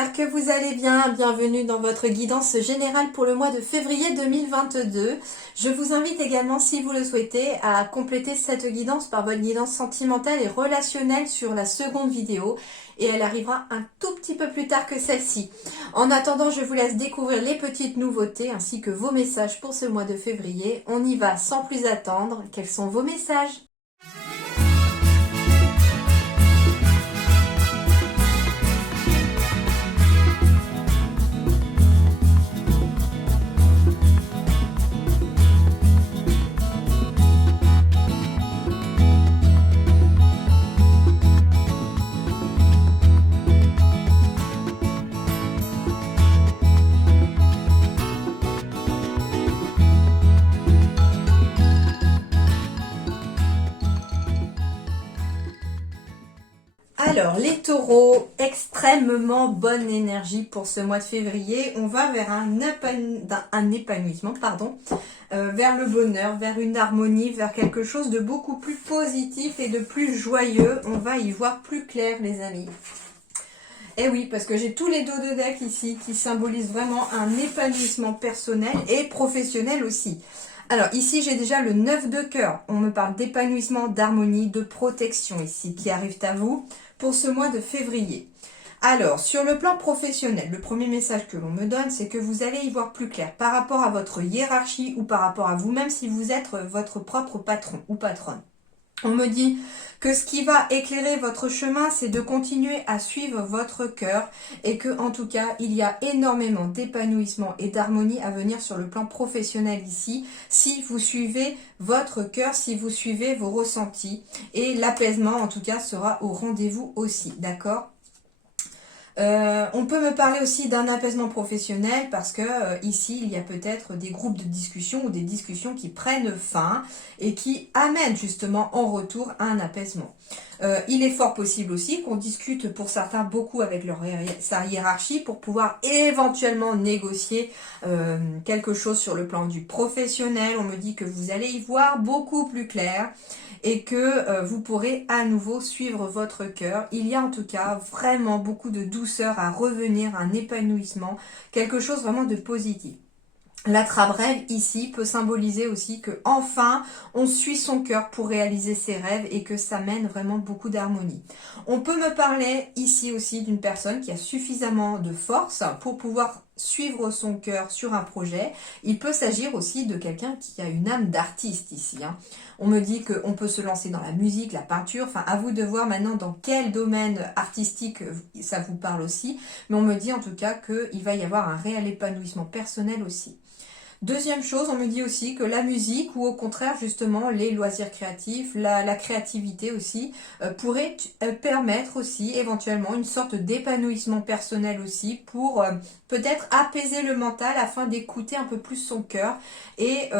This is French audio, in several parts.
j'espère que vous allez bien. Bienvenue dans votre guidance générale pour le mois de février 2022. Je vous invite également, si vous le souhaitez, à compléter cette guidance par votre guidance sentimentale et relationnelle sur la seconde vidéo. Et elle arrivera un tout petit peu plus tard que celle-ci. En attendant, je vous laisse découvrir les petites nouveautés ainsi que vos messages pour ce mois de février. On y va sans plus attendre. Quels sont vos messages ? Alors, les taureaux, extrêmement bonne énergie pour ce mois de février. On va vers un épanouissement, vers le bonheur, vers une harmonie, vers quelque chose de beaucoup plus positif et de plus joyeux. On va y voir plus clair, les amis. Et oui, parce que j'ai tous les dos de deck ici qui symbolisent vraiment un épanouissement personnel et professionnel aussi. Alors ici, j'ai déjà le 9 de cœur. On me parle d'épanouissement, d'harmonie, de protection ici qui arrivent à vous pour ce mois de février. Alors, sur le plan professionnel, le premier message que l'on me donne, c'est que vous allez y voir plus clair par rapport à votre hiérarchie ou par rapport à vous-même si vous êtes votre propre patron ou patronne. On me dit que ce qui va éclairer votre chemin, c'est de continuer à suivre votre cœur et que, en tout cas, il y a énormément d'épanouissement et d'harmonie à venir sur le plan professionnel ici, si vous suivez votre cœur, si vous suivez vos ressentis. Et l'apaisement, en tout cas, sera au rendez-vous aussi, d'accord ? On peut me parler aussi d'un apaisement professionnel parce que ici il y a peut-être des groupes de discussion ou des discussions qui prennent fin et qui amènent justement en retour à un apaisement. Il est fort possible aussi qu'on discute pour certains beaucoup avec sa hiérarchie pour pouvoir éventuellement négocier quelque chose sur le plan du professionnel. On me dit que vous allez y voir beaucoup plus clair et que vous pourrez à nouveau suivre votre cœur. Il y a en tout cas vraiment beaucoup de douceur à revenir, un épanouissement, quelque chose vraiment de positif. L'attrape-rêve ici peut symboliser aussi que enfin on suit son cœur pour réaliser ses rêves et que ça mène vraiment beaucoup d'harmonie. On peut me parler ici aussi d'une personne qui a suffisamment de force pour pouvoir suivre son cœur sur un projet. Il peut s'agir aussi de quelqu'un qui a une âme d'artiste ici. On me dit qu'on peut se lancer dans la musique, la peinture, enfin à vous de voir maintenant dans quel domaine artistique ça vous parle aussi. Mais on me dit en tout cas qu'il va y avoir un réel épanouissement personnel aussi. Deuxième chose, on me dit aussi que la musique ou au contraire justement les loisirs créatifs, la créativité aussi pourrait permettre aussi éventuellement une sorte d'épanouissement personnel aussi pour peut-être apaiser le mental afin d'écouter un peu plus son cœur et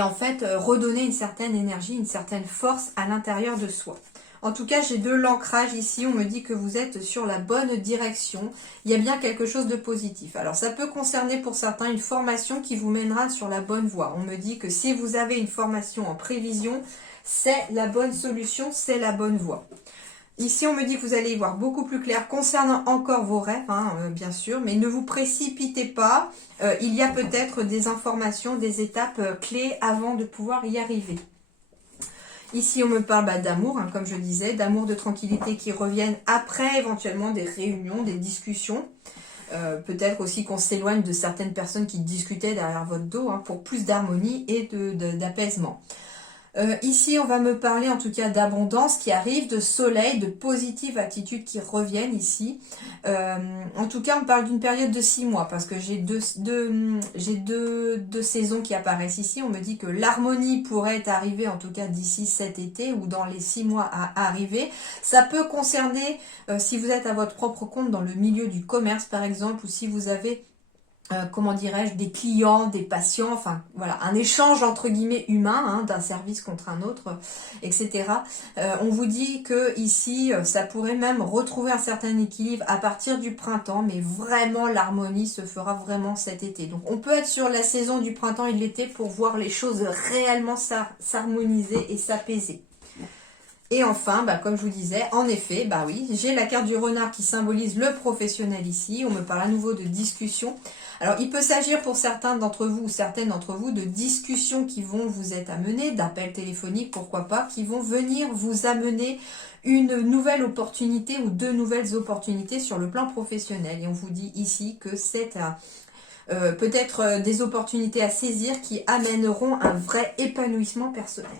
en fait redonner une certaine énergie, une certaine force à l'intérieur de soi. En tout cas, j'ai de l'ancrage ici. On me dit que vous êtes sur la bonne direction. Il y a bien quelque chose de positif. Alors, ça peut concerner pour certains une formation qui vous mènera sur la bonne voie. On me dit que si vous avez une formation en prévision, c'est la bonne solution, c'est la bonne voie. Ici, on me dit que vous allez y voir beaucoup plus clair concernant encore vos rêves, bien sûr, mais ne vous précipitez pas. Il y a peut-être des informations, des étapes clés avant de pouvoir y arriver. Ici, on me parle d'amour, comme je disais, d'amour, de tranquillité qui reviennent après éventuellement des réunions, des discussions. Peut-être aussi qu'on s'éloigne de certaines personnes qui discutaient derrière votre dos pour plus d'harmonie et d'apaisement. Ici, on va me parler en tout cas d'abondance qui arrive, de soleil, de positive attitude qui reviennent ici. En tout cas, on parle d'une période de 6 mois parce que j'ai deux saisons qui apparaissent ici. On me dit que l'harmonie pourrait arriver en tout cas d'ici cet été ou dans les 6 mois à arriver. Ça peut concerner si vous êtes à votre propre compte dans le milieu du commerce par exemple ou si vous avez comment dirais-je, des clients, des patients, enfin voilà, un échange entre guillemets humain, d'un service contre un autre, etc. On vous dit que ici, ça pourrait même retrouver un certain équilibre à partir du printemps, mais vraiment l'harmonie se fera vraiment cet été. Donc on peut être sur la saison du printemps et de l'été pour voir les choses réellement s'harmoniser et s'apaiser. Et enfin, comme je vous disais, en effet, oui, j'ai la carte du renard qui symbolise le professionnel ici. On me parle à nouveau de discussion. Alors, il peut s'agir pour certains d'entre vous ou certaines d'entre vous de discussions qui vont vous être amenées, d'appels téléphoniques, pourquoi pas, qui vont venir vous amener une nouvelle opportunité ou deux nouvelles opportunités sur le plan professionnel. Et on vous dit ici que c'est peut-être des opportunités à saisir qui amèneront un vrai épanouissement personnel.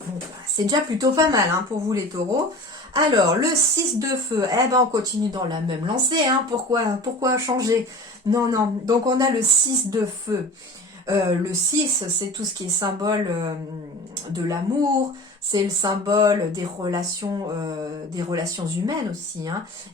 Bon, c'est déjà plutôt pas mal pour vous les taureaux. Alors, le 6 de feu, on continue dans la même lancée. Pourquoi changer? Non. Donc, on a le 6 de feu. Le 6, c'est tout ce qui est symbole de l'amour, c'est le symbole des relations humaines aussi.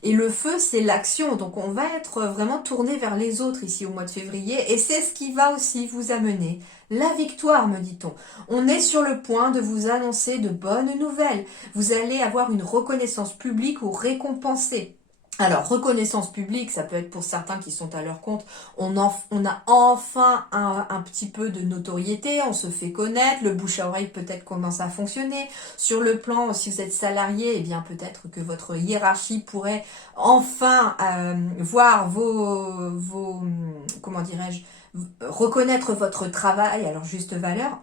Et le feu, c'est l'action. Donc, on va être vraiment tourné vers les autres ici au mois de février. Et c'est ce qui va aussi vous amener la victoire, me dit-on. On est sur le point de vous annoncer de bonnes nouvelles. Vous allez avoir une reconnaissance publique ou récompensée. Alors, reconnaissance publique, ça peut être pour certains qui sont à leur compte, on a enfin un petit peu de notoriété, on se fait connaître, le bouche à oreille peut-être commence à fonctionner. Sur le plan, si vous êtes salarié, eh bien peut-être que votre hiérarchie pourrait enfin voir comment dirais-je, reconnaître votre travail à leur juste valeur.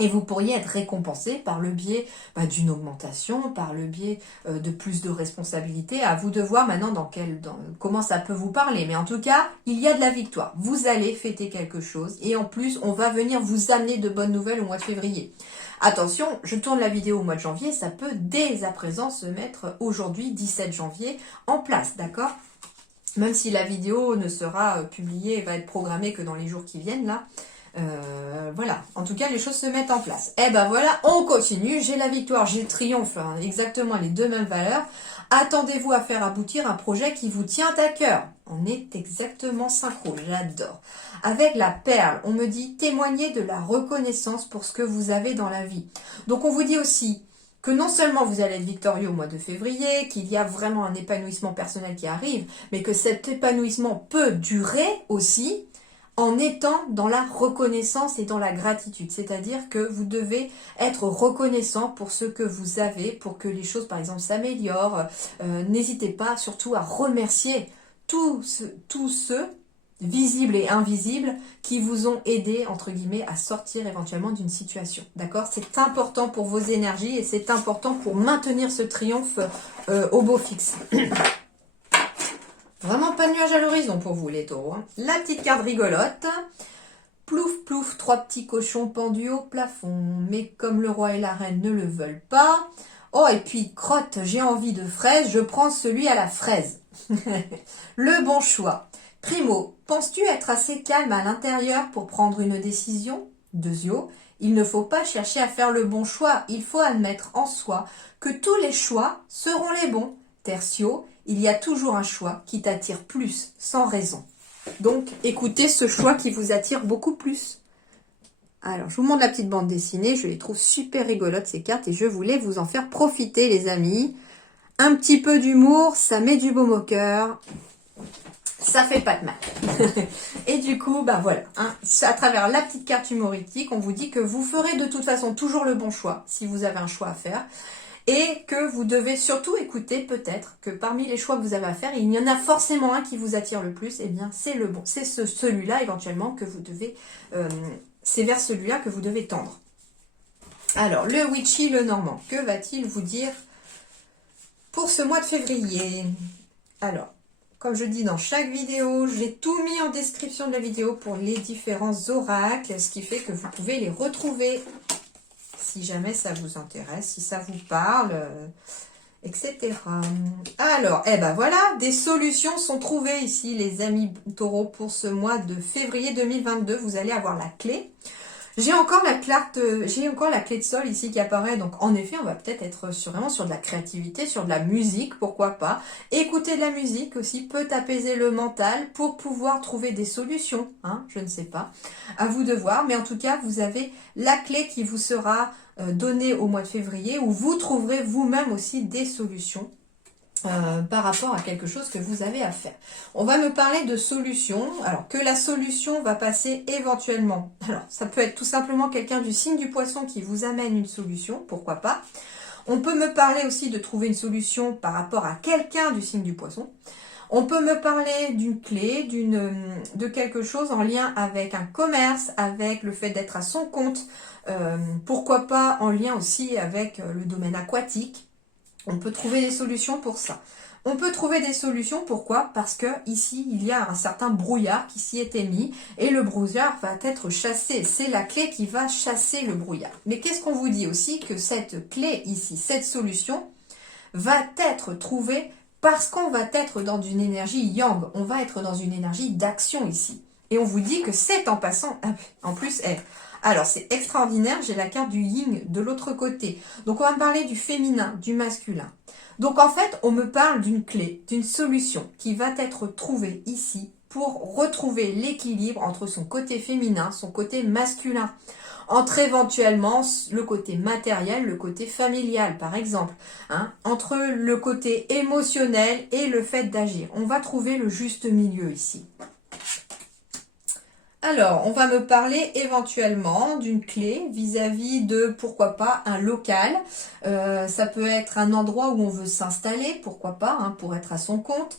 Et vous pourriez être récompensé par le biais d'une augmentation, par le biais de plus de responsabilités. À vous de voir maintenant comment ça peut vous parler. Mais en tout cas, il y a de la victoire. Vous allez fêter quelque chose. Et en plus, on va venir vous amener de bonnes nouvelles au mois de février. Attention, je tourne la vidéo au mois de janvier. Ça peut dès à présent se mettre aujourd'hui, 17 janvier, en place. D'accord ? Même si la vidéo ne sera publiée et va être programmée que dans les jours qui viennent là. Voilà, en tout cas les choses se mettent en place. Voilà, on continue, j'ai la victoire, j'ai le triomphe, exactement les deux mêmes valeurs. Attendez-vous à faire aboutir un projet qui vous tient à cœur. On est exactement synchro, j'adore. Avec la perle, on me dit témoigner de la reconnaissance pour ce que vous avez dans la vie. Donc on vous dit aussi que non seulement vous allez être victorieux au mois de février, qu'il y a vraiment un épanouissement personnel qui arrive, mais que cet épanouissement peut durer aussi en étant dans la reconnaissance et dans la gratitude. C'est-à-dire que vous devez être reconnaissant pour ce que vous avez, pour que les choses, par exemple, s'améliorent. N'hésitez pas surtout à remercier tous ceux, visibles et invisibles, qui vous ont aidé, entre guillemets, à sortir éventuellement d'une situation. D'accord ? C'est important pour vos énergies et c'est important pour maintenir ce triomphe au beau fixe. Vraiment pas de nuage à l'horizon pour vous les taureaux. La petite carte rigolote. Plouf plouf, 3 petits cochons pendus au plafond. Mais comme le roi et la reine ne le veulent pas. Oh, et puis crotte, j'ai envie de fraise, je prends celui à la fraise. Le bon choix. Primo, penses-tu être assez calme à l'intérieur pour prendre une décision? Deuxio, il ne faut pas chercher à faire le bon choix, il faut admettre en soi que tous les choix seront les bons. Tertio, il y a toujours un choix qui t'attire plus, sans raison. Donc, écoutez ce choix qui vous attire beaucoup plus. Alors, je vous montre la petite bande dessinée. Je les trouve super rigolotes, ces cartes, et je voulais vous en faire profiter, les amis. Un petit peu d'humour, ça met du baume au cœur. Ça fait pas de mal. Et du coup, voilà. À travers la petite carte humoristique, on vous dit que vous ferez de toute façon toujours le bon choix, si vous avez un choix à faire. Et que vous devez surtout écouter peut-être que parmi les choix que vous avez à faire, il y en a forcément un qui vous attire le plus, et bien c'est le bon. C'est celui-là éventuellement que vous devez... c'est vers celui-là que vous devez tendre. Alors, le Witchy, le Normand, que va-t-il vous dire pour ce mois de février? Alors, comme je dis dans chaque vidéo, j'ai tout mis en description de la vidéo pour les différents oracles, ce qui fait que vous pouvez les retrouver si jamais ça vous intéresse, si ça vous parle, etc. Alors, voilà, des solutions sont trouvées ici, les amis taureaux, pour ce mois de février 2022. Vous allez avoir la clé. J'ai encore la clé de sol ici qui apparaît. Donc, en effet, on va peut-être être vraiment sur de la créativité, sur de la musique, pourquoi pas. Écouter de la musique aussi peut apaiser le mental pour pouvoir trouver des solutions. Je ne sais pas. À vous de voir. Mais en tout cas, vous avez la clé qui vous sera donnée au mois de février où vous trouverez vous-même aussi des solutions par rapport à quelque chose que vous avez à faire. On va me parler de solution, alors que la solution va passer éventuellement. Alors, ça peut être tout simplement quelqu'un du signe du poisson qui vous amène une solution, pourquoi pas. On peut me parler aussi de trouver une solution par rapport à quelqu'un du signe du poisson. On peut me parler d'une clé, de quelque chose en lien avec un commerce, avec le fait d'être à son compte, pourquoi pas en lien aussi avec le domaine aquatique. On peut trouver des solutions pour ça. On peut trouver des solutions, pourquoi? Parce que ici, il y a un certain brouillard qui s'y est émis et le brouillard va être chassé. C'est la clé qui va chasser le brouillard. Mais qu'est-ce qu'on vous dit aussi? Que cette clé ici, cette solution, va être trouvée parce qu'on va être dans une énergie yang. On va être dans une énergie d'action ici. Et on vous dit que c'est en passant, en plus, alors c'est extraordinaire, j'ai la carte du yin de l'autre côté. Donc on va me parler du féminin, du masculin. Donc en fait, on me parle d'une clé, d'une solution qui va être trouvée ici pour retrouver l'équilibre entre son côté féminin, son côté masculin. Entre éventuellement le côté matériel, le côté familial par exemple, hein, entre le côté émotionnel et le fait d'agir. On va trouver le juste milieu ici. Alors, on va me parler éventuellement d'une clé vis-à-vis de, pourquoi pas, un local. Ça peut être un endroit où on veut s'installer, pourquoi pas, hein, pour être à son compte.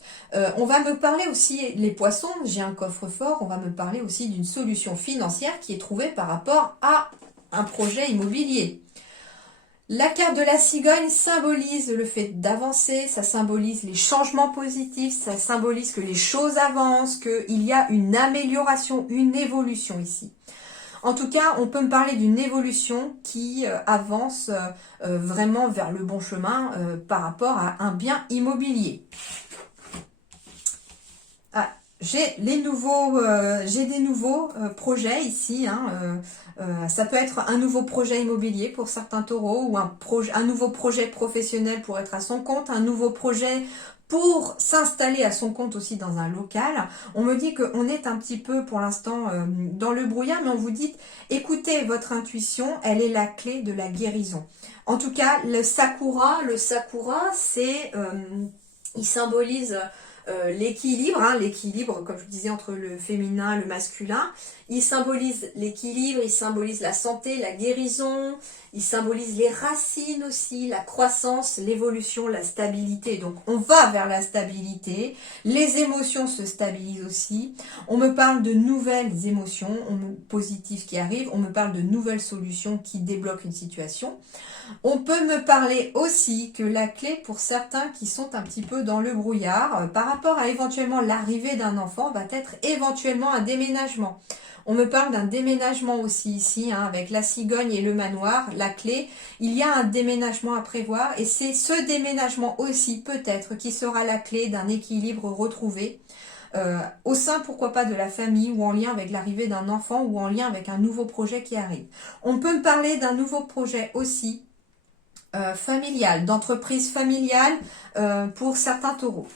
On va me parler aussi, les poissons, j'ai un coffre-fort, on va me parler aussi d'une solution financière qui est trouvée par rapport à un projet immobilier. La carte de la cigogne symbolise le fait d'avancer, ça symbolise les changements positifs, ça symbolise que les choses avancent, qu'il y a une amélioration, une évolution ici. En tout cas, on peut me parler d'une évolution qui avance vraiment vers le bon chemin par rapport à un bien immobilier. Ah, j'ai des nouveaux projets ici. Ça peut être un nouveau projet immobilier pour certains taureaux ou un nouveau projet professionnel pour être à son compte, un nouveau projet pour s'installer à son compte aussi dans un local. On me dit qu'on est un petit peu pour l'instant dans le brouillard, mais on vous dit, écoutez votre intuition, elle est la clé de la guérison. En tout cas, le sakura, c'est, il symbolise l'équilibre, hein, l'équilibre, comme je vous disais, entre le féminin et le masculin. Il symbolise l'équilibre, il symbolise la santé, la guérison, il symbolise les racines aussi, la croissance, l'évolution, la stabilité. Donc on va vers la stabilité, les émotions se stabilisent aussi. On me parle de nouvelles émotions positives qui arrivent, on me parle de nouvelles solutions qui débloquent une situation. On peut me parler aussi que la clé pour certains qui sont un petit peu dans le brouillard, par rapport à éventuellement l'arrivée d'un enfant, va être éventuellement un déménagement. On me parle d'un déménagement aussi ici, hein, avec la cigogne et le manoir, la clé. Il y a un déménagement à prévoir et c'est ce déménagement aussi peut-être qui sera la clé d'un équilibre retrouvé. Au sein, pourquoi pas, de la famille ou en lien avec l'arrivée d'un enfant ou en lien avec un nouveau projet qui arrive. On peut me parler d'un nouveau projet aussi, familiale, d'entreprise familiale pour certains taureaux.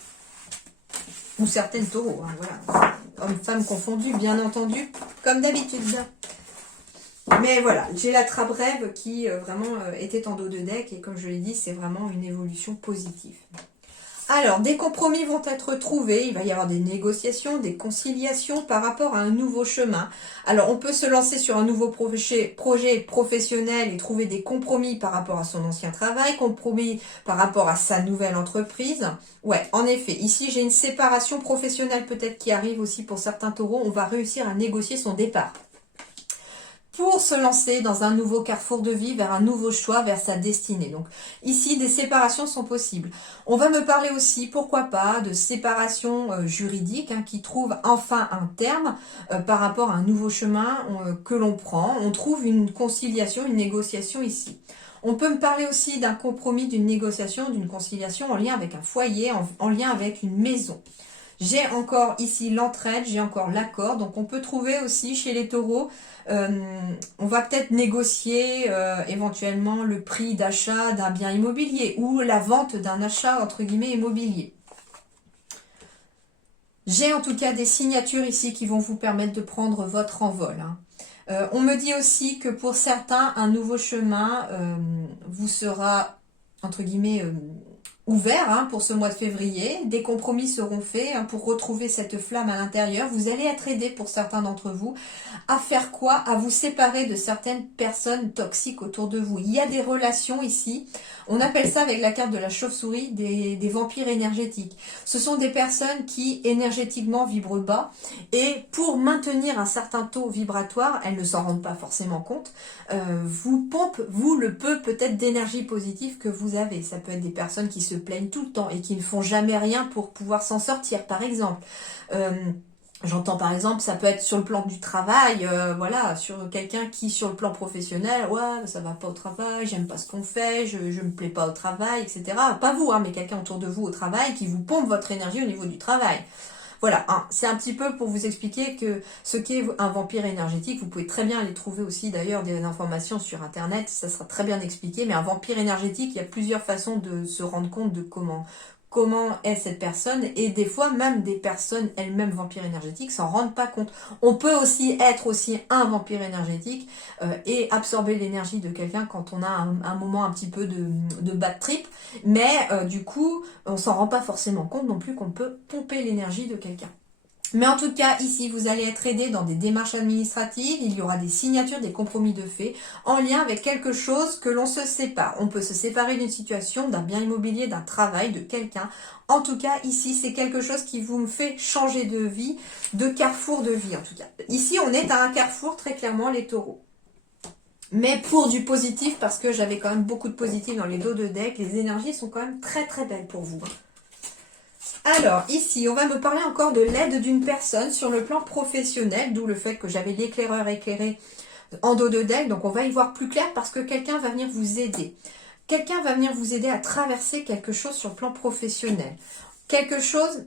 Ou certaines taureaux, hein, voilà. Hommes-femmes confondus, bien entendu, comme d'habitude. Mais voilà, j'ai la trappe rêve qui vraiment était en dos de deck et comme je l'ai dit, c'est vraiment une évolution positive. Alors, des compromis vont être trouvés, il va y avoir des négociations, des conciliations par rapport à un nouveau chemin. Alors, on peut se lancer sur un nouveau projet professionnel et trouver des compromis par rapport à son ancien travail, compromis par rapport à sa nouvelle entreprise. Ouais, en effet, ici j'ai une séparation professionnelle peut-être qui arrive aussi pour certains taureaux, on va réussir à négocier son départ. Pour se lancer dans un nouveau carrefour de vie, vers un nouveau choix, vers sa destinée. Donc ici, des séparations sont possibles. On va me parler aussi, pourquoi pas, de séparation juridique hein, qui trouve enfin un terme par rapport à un nouveau chemin que l'on prend. On trouve une conciliation, une négociation ici. On peut me parler aussi d'un compromis, d'une négociation, d'une conciliation en lien avec un foyer, en lien avec une maison. J'ai encore ici l'entraide, j'ai encore l'accord. Donc on peut trouver aussi chez les taureaux, on va peut-être négocier éventuellement le prix d'achat d'un bien immobilier ou la vente d'un achat entre guillemets immobilier. J'ai en tout cas des signatures ici qui vont vous permettre de prendre votre envol. Hein. On me dit aussi que pour certains, un nouveau chemin vous sera entre guillemets ouvert pour ce mois de février. Des compromis seront faits pour retrouver cette flamme à l'intérieur. Vous allez être aidé pour certains d'entre vous à faire quoi? À vous séparer de certaines personnes toxiques autour de vous. Il y a des relations ici. On appelle ça avec la carte de la chauve-souris des vampires énergétiques. Ce sont des personnes qui énergétiquement vibrent bas et pour maintenir un certain taux vibratoire, elles ne s'en rendent pas forcément compte, vous pompe, vous, le peu peut-être d'énergie positive que vous avez. Ça peut être des personnes qui se plaignent tout le temps et qui ne font jamais rien pour pouvoir s'en sortir, par exemple. J'entends par exemple, ça peut être sur le plan du travail, voilà, sur quelqu'un qui sur le plan professionnel, ouais, ça va pas au travail, j'aime pas ce qu'on fait, je me plais pas au travail, etc. Pas vous, mais quelqu'un autour de vous au travail qui vous pompe votre énergie au niveau du travail. Voilà, c'est un petit peu pour vous expliquer que ce qu'est un vampire énergétique, vous pouvez très bien aller trouver aussi d'ailleurs des informations sur internet, ça sera très bien expliqué, mais un vampire énergétique, il y a plusieurs façons de se rendre compte de comment est cette personne, et des fois même des personnes elles-mêmes vampires énergétiques s'en rendent pas compte. On peut aussi être aussi un vampire énergétique et absorber l'énergie de quelqu'un quand on a un moment un petit peu de bad trip, mais du coup on s'en rend pas forcément compte non plus qu'on peut pomper l'énergie de quelqu'un. Mais en tout cas, ici, vous allez être aidé dans des démarches administratives. Il y aura des signatures, des compromis de fait en lien avec quelque chose que l'on se sépare. On peut se séparer d'une situation, d'un bien immobilier, d'un travail, de quelqu'un. En tout cas, ici, c'est quelque chose qui vous fait changer de vie, de carrefour de vie en tout cas. Ici, on est à un carrefour, très clairement, les taureaux. Mais pour du positif, parce que j'avais quand même beaucoup de positif dans les dos de deck, les énergies sont quand même très très belles pour vous. Alors, ici, on va me parler encore de l'aide d'une personne sur le plan professionnel, d'où le fait que j'avais l'éclaireur éclairé en dos de deck. Donc, on va y voir plus clair parce que quelqu'un va venir vous aider. Quelqu'un va venir vous aider à traverser quelque chose sur le plan professionnel. Quelque chose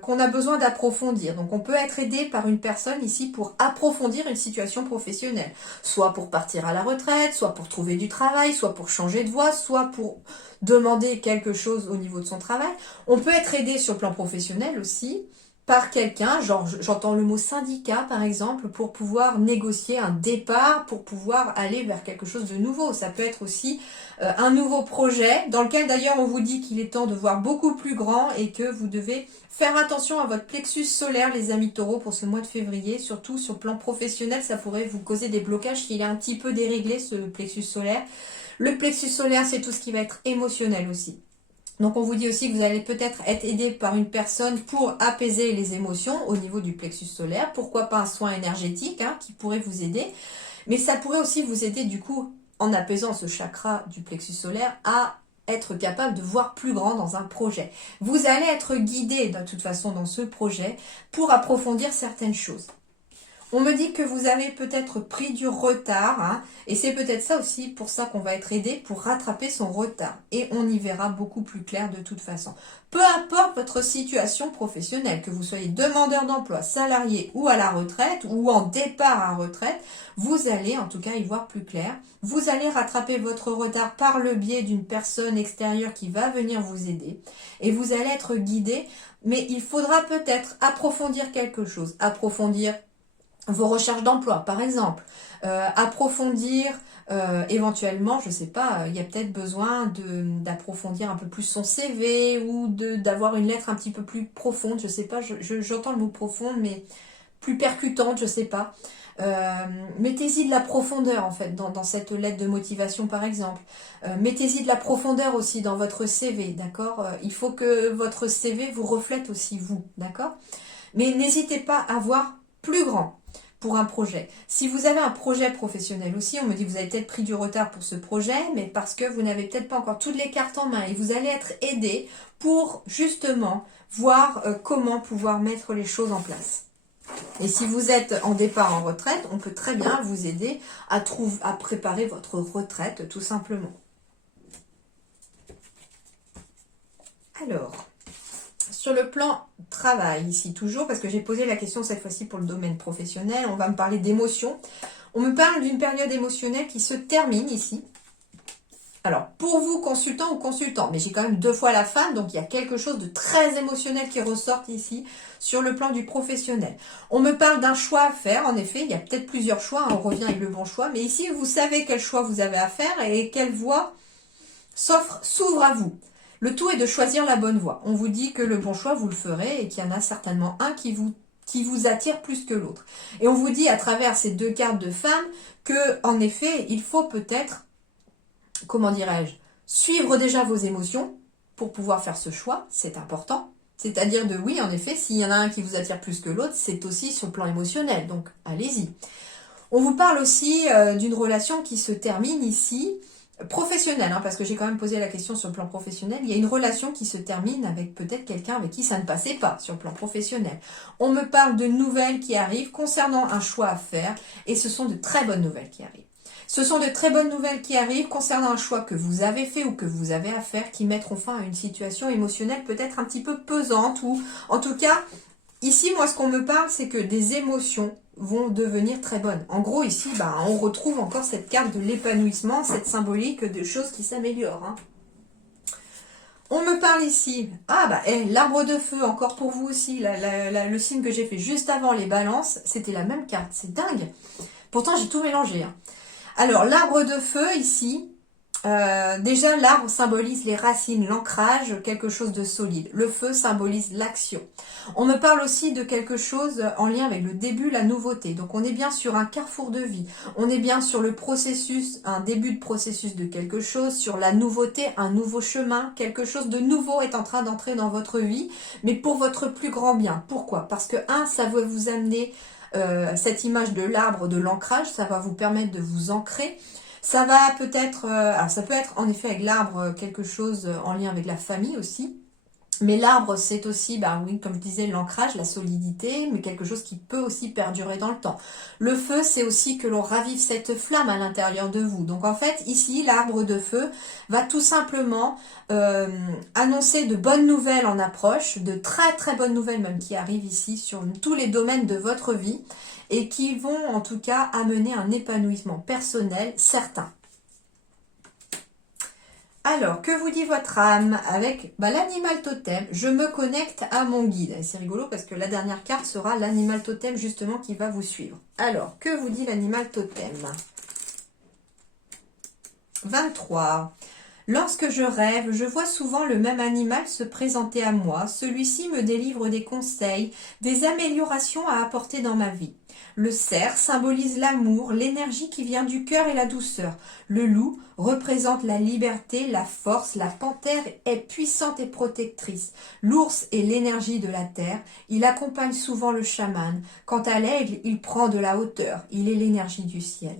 qu'on a besoin d'approfondir. Donc, on peut être aidé par une personne ici pour approfondir une situation professionnelle. Soit pour partir à la retraite, soit pour trouver du travail, soit pour changer de voie, soit pour demander quelque chose au niveau de son travail. On peut être aidé sur le plan professionnel aussi par quelqu'un, genre j'entends le mot syndicat par exemple, pour pouvoir négocier un départ, pour pouvoir aller vers quelque chose de nouveau. Ça peut être aussi un nouveau projet dans lequel d'ailleurs on vous dit qu'il est temps de voir beaucoup plus grand et que vous devez faire attention à votre plexus solaire les amis taureaux pour ce mois de février, surtout sur le plan professionnel, ça pourrait vous causer des blocages s'il est un petit peu déréglé ce plexus solaire. Le plexus solaire c'est tout ce qui va être émotionnel aussi. Donc on vous dit aussi que vous allez peut-être être aidé par une personne pour apaiser les émotions au niveau du plexus solaire. Pourquoi pas un soin énergétique qui pourrait vous aider. Mais ça pourrait aussi vous aider du coup en apaisant ce chakra du plexus solaire à être capable de voir plus grand dans un projet. Vous allez être guidé de toute façon dans ce projet pour approfondir certaines choses. On me dit que vous avez peut-être pris du retard, et c'est peut-être ça aussi pour ça qu'on va être aidé pour rattraper son retard. Et on y verra beaucoup plus clair de toute façon. Peu importe votre situation professionnelle, que vous soyez demandeur d'emploi, salarié ou à la retraite, ou en départ à retraite, vous allez en tout cas y voir plus clair. Vous allez rattraper votre retard par le biais d'une personne extérieure qui va venir vous aider. Et vous allez être guidé, mais il faudra peut-être approfondir quelque chose. Approfondir vos recherches d'emploi, par exemple, approfondir éventuellement, je sais pas, il y a peut-être besoin d'approfondir un peu plus son CV ou d'avoir une lettre un petit peu plus profonde, je sais pas, j'entends le mot profonde, mais plus percutante, je sais pas. Mettez-y de la profondeur en fait dans cette lettre de motivation par exemple. Mettez-y de la profondeur aussi dans votre CV, d'accord. Il faut que votre CV vous reflète aussi vous, d'accord. Mais n'hésitez pas à voir plus grand pour un projet. Si vous avez un projet professionnel aussi, on me dit que vous avez peut-être pris du retard pour ce projet, mais parce que vous n'avez peut-être pas encore toutes les cartes en main et vous allez être aidé pour justement voir comment pouvoir mettre les choses en place. Et si vous êtes en départ en retraite, on peut très bien vous aider à préparer votre retraite tout simplement. Alors, sur le plan travail, ici toujours, parce que j'ai posé la question cette fois-ci pour le domaine professionnel, on va me parler d'émotions. On me parle d'une période émotionnelle qui se termine ici. Alors, pour vous, consultant ou consultant, mais j'ai quand même 2 fois la femme, donc il y a quelque chose de très émotionnel qui ressort ici sur le plan du professionnel. On me parle d'un choix à faire, en effet, il y a peut-être plusieurs choix, on revient avec le bon choix, mais ici, vous savez quel choix vous avez à faire et quelle voie s'ouvre à vous. Le tout est de choisir la bonne voie. On vous dit que le bon choix, vous le ferez et qu'il y en a certainement un qui vous attire plus que l'autre. Et on vous dit à travers ces deux cartes de femmes que, en effet, il faut peut-être, comment dirais-je, suivre déjà vos émotions pour pouvoir faire ce choix, c'est important. C'est-à-dire de oui, en effet, s'il y en a un qui vous attire plus que l'autre, c'est aussi sur le plan émotionnel, donc allez-y. On vous parle aussi d'une relation qui se termine ici, professionnelle, parce que j'ai quand même posé la question sur le plan professionnel. Il y a une relation qui se termine avec peut-être quelqu'un avec qui ça ne passait pas sur le plan professionnel. On me parle de nouvelles qui arrivent concernant un choix à faire et ce sont de très bonnes nouvelles qui arrivent. Ce sont de très bonnes nouvelles qui arrivent concernant un choix que vous avez fait ou que vous avez à faire qui mettront fin à une situation émotionnelle peut-être un petit peu pesante ou en tout cas, ici, moi, ce qu'on me parle, c'est que des émotions vont devenir très bonnes. En gros, ici, on retrouve encore cette carte de l'épanouissement, cette symbolique de choses qui s'améliorent. On me parle ici, l'arbre de feu, encore pour vous aussi, le signe que j'ai fait juste avant les balances, c'était la même carte, c'est dingue. Pourtant, j'ai tout mélangé. Alors, l'arbre de feu, ici, déjà, l'arbre symbolise les racines, l'ancrage, quelque chose de solide. Le feu symbolise l'action. On me parle aussi de quelque chose en lien avec le début, la nouveauté. Donc, on est bien sur un carrefour de vie. On est bien sur le processus, un début de processus de quelque chose, sur la nouveauté, un nouveau chemin. Quelque chose de nouveau est en train d'entrer dans votre vie, mais pour votre plus grand bien. Pourquoi? Parce que, ça va vous amener cette image de l'arbre, de l'ancrage, ça va vous permettre de vous ancrer. Ça va peut-être, alors ça peut être en effet avec l'arbre quelque chose en lien avec la famille aussi. Mais l'arbre, c'est aussi, oui, comme je disais, l'ancrage, la solidité, mais quelque chose qui peut aussi perdurer dans le temps. Le feu, c'est aussi que l'on ravive cette flamme à l'intérieur de vous. Donc en fait, ici, l'arbre de feu va tout simplement annoncer de bonnes nouvelles en approche, de très très bonnes nouvelles même qui arrivent ici sur tous les domaines de votre vie et qui vont en tout cas amener un épanouissement personnel certain. Alors, que vous dit votre âme avec l'animal totem? Je me connecte à mon guide. C'est rigolo parce que la dernière carte sera l'animal totem justement qui va vous suivre. Alors, que vous dit l'animal totem? 23. Lorsque je rêve, je vois souvent le même animal se présenter à moi. Celui-ci me délivre des conseils, des améliorations à apporter dans ma vie. Le cerf symbolise l'amour, l'énergie qui vient du cœur et la douceur. Le loup représente la liberté, la force. La panthère est puissante et protectrice. L'ours est l'énergie de la terre. Il accompagne souvent le chaman. Quant à l'aigle, il prend de la hauteur. Il est l'énergie du ciel.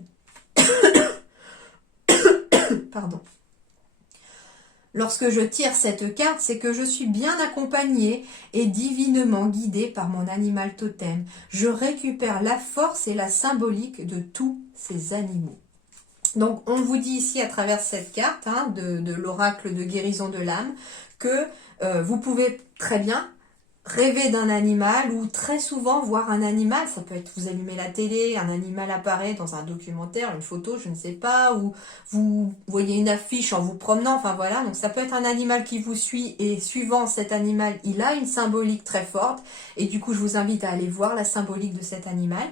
Pardon. Lorsque je tire cette carte, c'est que je suis bien accompagnée et divinement guidée par mon animal totem. Je récupère la force et la symbolique de tous ces animaux. Donc, on vous dit ici à travers cette carte de l'oracle de guérison de l'âme que vous pouvez très bien rêver d'un animal ou très souvent voir un animal, ça peut être vous allumez la télé, un animal apparaît dans un documentaire, une photo, je ne sais pas, ou vous voyez une affiche en vous promenant, enfin voilà, donc ça peut être un animal qui vous suit et suivant cet animal, il a une symbolique très forte et du coup je vous invite à aller voir la symbolique de cet animal.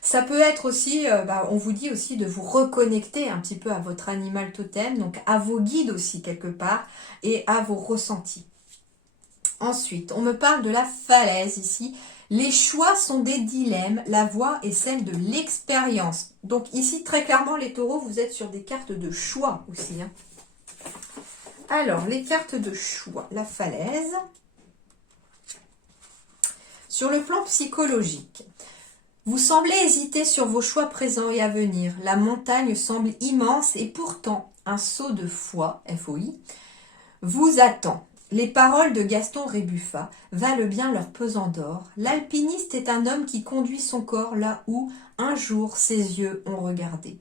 Ça peut être aussi, on vous dit aussi de vous reconnecter un petit peu à votre animal totem, donc à vos guides aussi quelque part et à vos ressentis. Ensuite, on me parle de la falaise ici. Les choix sont des dilemmes, la voie est celle de l'expérience. Donc ici, très clairement, les taureaux, vous êtes sur des cartes de choix aussi. Alors, les cartes de choix, la falaise. Sur le plan psychologique, vous semblez hésiter sur vos choix présents et à venir. La montagne semble immense et pourtant, un saut de foi, FOI, vous attend. Les paroles de Gaston Rébuffa valent bien leur pesant d'or. L'alpiniste est un homme qui conduit son corps là où, un jour, ses yeux ont regardé.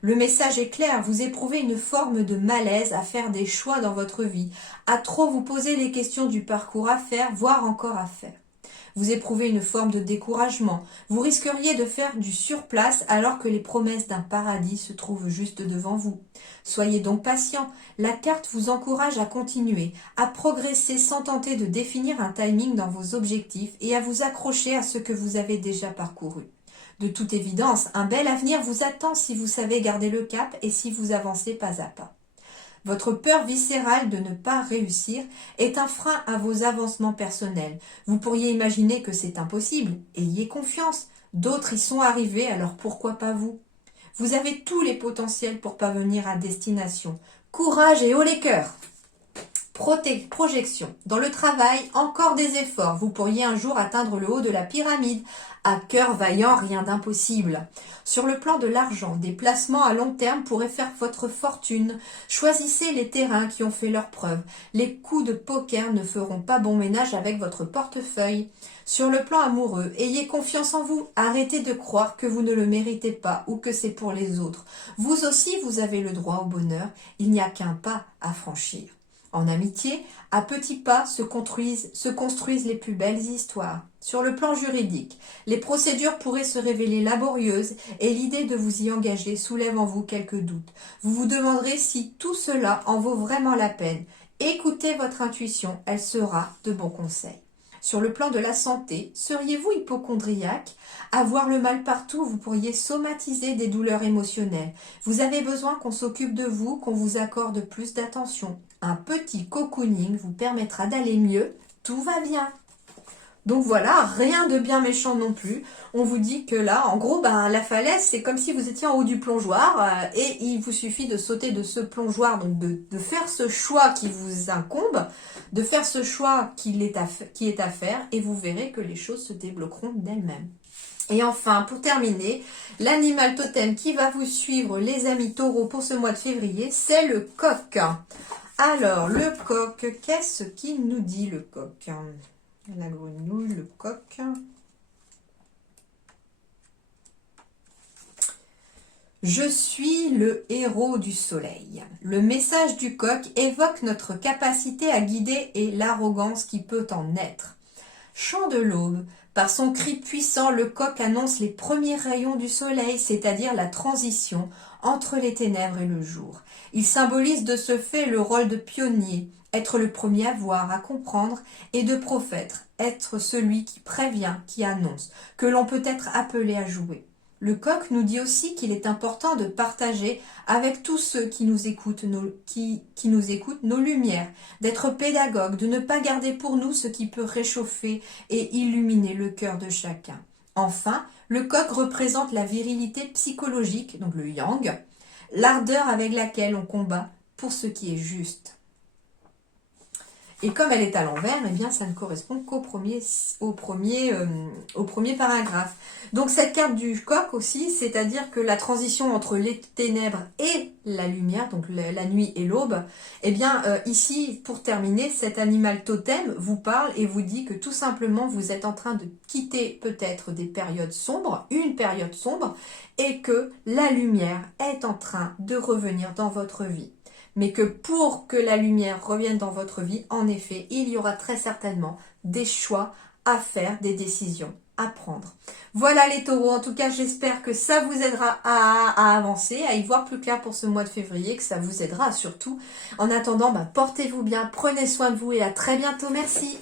Le message est clair, vous éprouvez une forme de malaise à faire des choix dans votre vie, à trop vous poser les questions du parcours à faire, voire encore à faire. Vous éprouvez une forme de découragement. Vous risqueriez de faire du surplace alors que les promesses d'un paradis se trouvent juste devant vous. Soyez donc patient. La carte vous encourage à continuer, à progresser sans tenter de définir un timing dans vos objectifs et à vous accrocher à ce que vous avez déjà parcouru. De toute évidence, un bel avenir vous attend si vous savez garder le cap et si vous avancez pas à pas. Votre peur viscérale de ne pas réussir est un frein à vos avancements personnels. Vous pourriez imaginer que c'est impossible. Ayez confiance. D'autres y sont arrivés, alors pourquoi pas vous? Vous avez tous les potentiels pour parvenir à destination. Courage et haut les cœurs! Projection. Dans le travail, encore des efforts. Vous pourriez un jour atteindre le haut de la pyramide. À cœur vaillant, rien d'impossible. Sur le plan de l'argent, des placements à long terme pourraient faire votre fortune. Choisissez les terrains qui ont fait leurs preuves. Les coups de poker ne feront pas bon ménage avec votre portefeuille. Sur le plan amoureux, ayez confiance en vous. Arrêtez de croire que vous ne le méritez pas ou que c'est pour les autres. Vous aussi, vous avez le droit au bonheur. Il n'y a qu'un pas à franchir. En amitié, à petits pas se construisent les plus belles histoires. Sur le plan juridique, les procédures pourraient se révéler laborieuses et l'idée de vous y engager soulève en vous quelques doutes. Vous vous demanderez si tout cela en vaut vraiment la peine. Écoutez votre intuition, elle sera de bons conseils. Sur le plan de la santé, seriez-vous hypocondriaque? Avoir le mal partout, vous pourriez somatiser des douleurs émotionnelles. Vous avez besoin qu'on s'occupe de vous, qu'on vous accorde plus d'attention. Un petit cocooning vous permettra d'aller mieux. Tout va bien. Donc voilà, rien de bien méchant non plus. On vous dit que là, en gros, la falaise, c'est comme si vous étiez en haut du plongeoir et il vous suffit de sauter de ce plongeoir, donc de faire ce choix qui vous incombe, de faire ce choix qui est à faire et vous verrez que les choses se débloqueront d'elles-mêmes. Et enfin, pour terminer, l'animal totem qui va vous suivre, les amis taureaux, pour ce mois de février, c'est le coq. Alors, le coq, qu'est-ce qu'il nous dit, le coq? La grenouille, le coq. Je suis le héros du soleil. Le message du coq évoque notre capacité à guider et l'arrogance qui peut en être. Chant de l'aube. Par son cri puissant, le coq annonce les premiers rayons du soleil, c'est-à-dire la transition entre les ténèbres et le jour. Il symbolise de ce fait le rôle de pionnier, être le premier à voir, à comprendre, et de prophète, être celui qui prévient, qui annonce, que l'on peut être appelé à jouer. Le coq nous dit aussi qu'il est important de partager avec tous ceux qui nous écoutent nos lumières, d'être pédagogue, de ne pas garder pour nous ce qui peut réchauffer et illuminer le cœur de chacun. Enfin, le coq représente la virilité psychologique, donc le yang, l'ardeur avec laquelle on combat pour ce qui est juste. Et comme elle est à l'envers, eh bien, ça ne correspond qu'au premier paragraphe. Donc cette carte du coq aussi, c'est-à-dire que la transition entre les ténèbres et la lumière, donc la nuit et l'aube, eh bien ici, pour terminer, cet animal totem vous parle et vous dit que tout simplement vous êtes en train de quitter peut-être des périodes sombres, une période sombre, et que la lumière est en train de revenir dans votre vie. Mais que pour que la lumière revienne dans votre vie, en effet, il y aura très certainement des choix à faire, des décisions à prendre. Voilà les taureaux, en tout cas j'espère que ça vous aidera à avancer, à y voir plus clair pour ce mois de février, que ça vous aidera surtout. En attendant, portez-vous bien, prenez soin de vous et à très bientôt, merci.